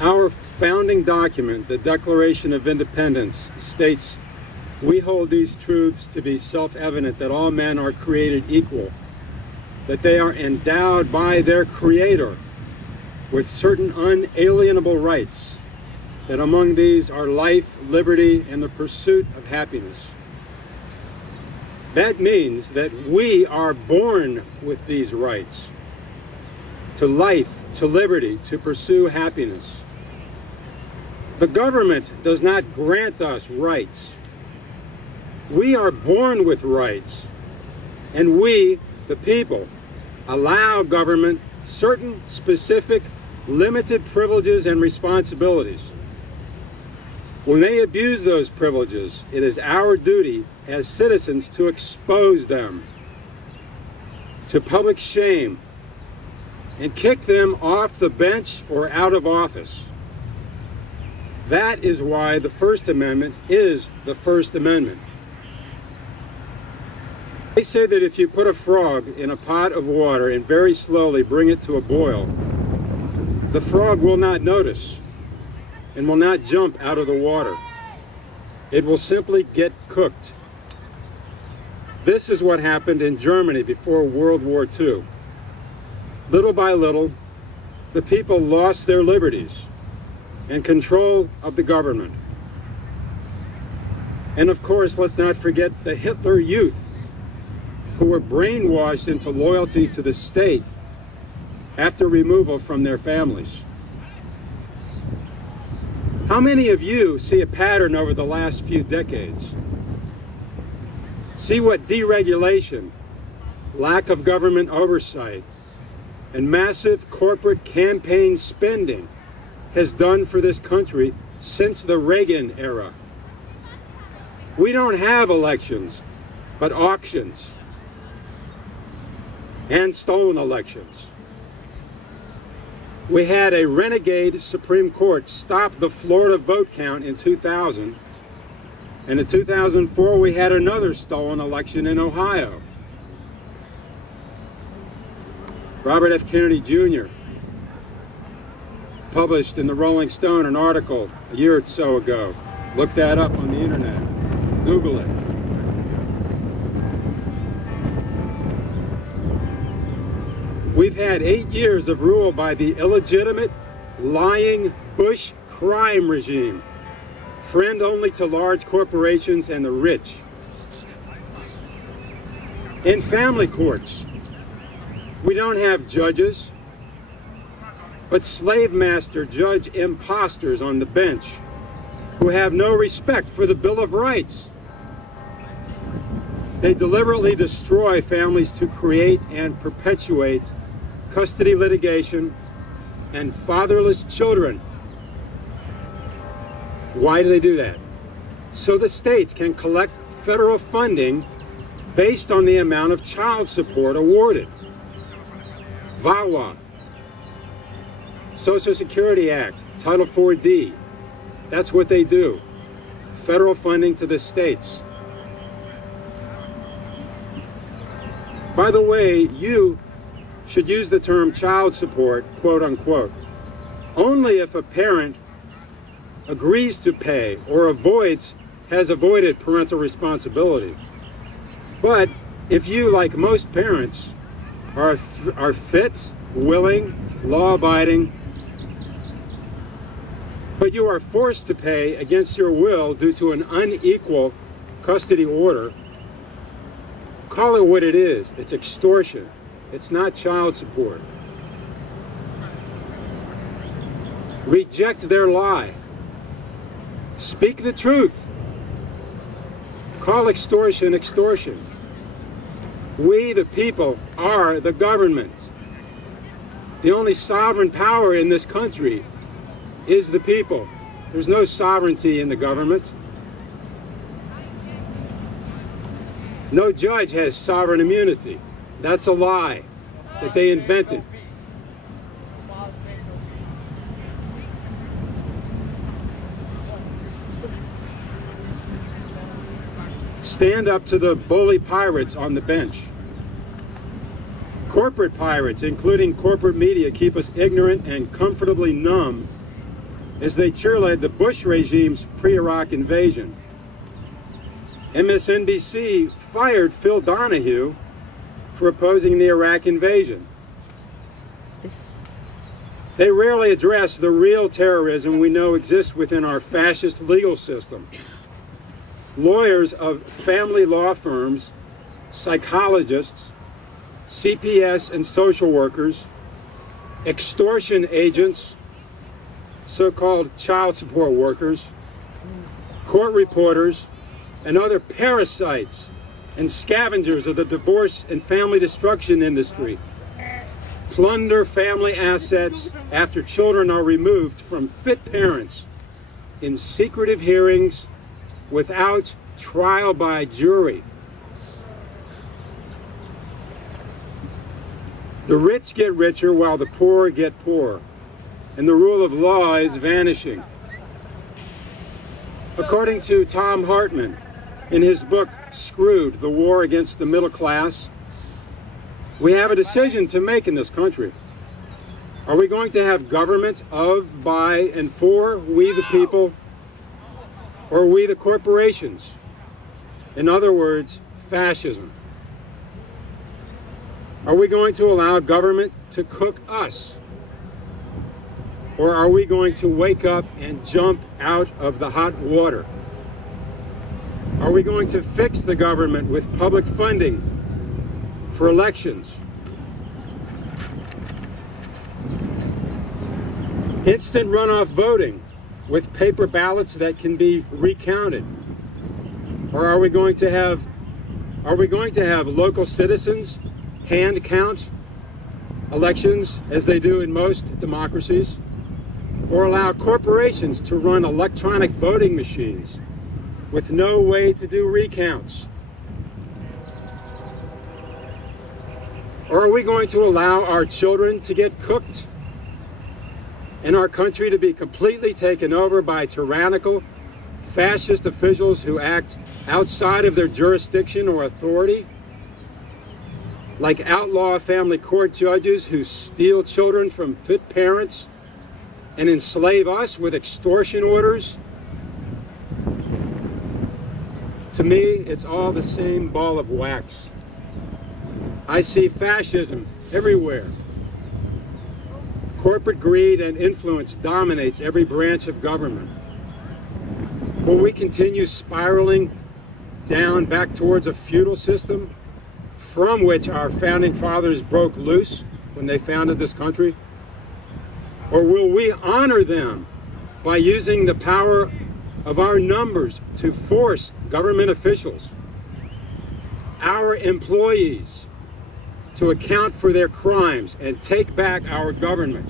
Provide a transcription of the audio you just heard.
Our founding document, the Declaration of Independence, states, "We hold these truths to be self-evident that all men are created equal, that they are endowed by their Creator with certain unalienable rights, that among these are life, liberty, and the pursuit of happiness." That means that we are born with these rights to life, to liberty, to pursue happiness. The government does not grant us rights. We are born with rights, and we, the people, allow government certain specific limited privileges and responsibilities. When they abuse those privileges, it is our duty as citizens to expose them to public shame and kick them off the bench or out of office. That is why the First Amendment is the First Amendment. They say that if you put a frog in a pot of water and very slowly bring it to a boil, the frog will not notice and will not jump out of the water. It will simply get cooked. This is what happened in Germany before World War II. Little by little, the people lost their liberties and control of the government. And of course, let's not forget the Hitler Youth, who were brainwashed into loyalty to the state after removal from their families. How many of you see a pattern over the last few decades? See what deregulation, lack of government oversight, and massive corporate campaign spending has done for this country since the Reagan era. We don't have elections, but auctions and stolen elections. We had a renegade Supreme Court stop the Florida vote count in 2000, and in 2004 we had another stolen election in Ohio. Robert F. Kennedy Jr. published in the Rolling Stone an article a year or so ago. Look that up on the internet. Google it. We've had 8 years of rule by the illegitimate, lying Bush crime regime, friend only to large corporations and the rich. In family courts, we don't have judges, but slave master judge imposters on the bench who have no respect for the Bill of Rights. They deliberately destroy families to create and perpetuate custody litigation and fatherless children. Why do they do that? So the states can collect federal funding based on the amount of child support awarded. VAWA, Social Security Act, Title 4D, that's what they do. Federal funding to the states. By the way, you should use the term child support, quote unquote, only if a parent agrees to pay or has avoided parental responsibility. But if you, like most parents, are fit, willing, law-abiding, but you are forced to pay against your will due to an unequal custody order, call it what it is. It's extortion. It's not child support. Reject their lie. Speak the truth. Call extortion extortion. We, the people, are the government. The only sovereign power in this country is the people. There's no sovereignty in the government. No judge has sovereign immunity. That's a lie that they invented. Stand up to the bully pirates on the bench. Corporate pirates, including corporate media, keep us ignorant and comfortably numb as they cheerlead the Bush regime's pre-Iraq invasion. MSNBC fired Phil Donahue for opposing the Iraq invasion. They rarely address the real terrorism we know exists within our fascist legal system. Lawyers of family law firms, psychologists, CPS and social workers, extortion agents, so-called child support workers, court reporters, and other parasites and scavengers of the divorce and family destruction industry plunder family assets after children are removed from fit parents in secretive hearings without trial by jury. The rich get richer while the poor get poorer, and the rule of law is vanishing. According to Tom Hartman, in his book, Screwed, The War Against the Middle Class, we have a decision to make in this country. Are we going to have government of, by, and for we the people, or we the corporations? In other words, fascism. Are we going to allow government to cook us? Or are we going to wake up and jump out of the hot water? Are we going to fix the government with public funding for elections? Instant runoff voting with paper ballots that can be recounted? Or are we going to have local citizens hand count elections as they do in most democracies? Or allow corporations to run electronic voting machines with no way to do recounts? Or are we going to allow our children to get cooked and our country to be completely taken over by tyrannical, fascist officials who act outside of their jurisdiction or authority? Like outlaw family court judges who steal children from fit parents and enslave us with extortion orders? To me, it's all the same ball of wax. I see fascism everywhere. Corporate greed and influence dominates every branch of government. Will we continue spiraling down back towards a feudal system from which our founding fathers broke loose when they founded this country? Or will we honor them by using the power of our numbers to force government officials, our employees, to account for their crimes and take back our government?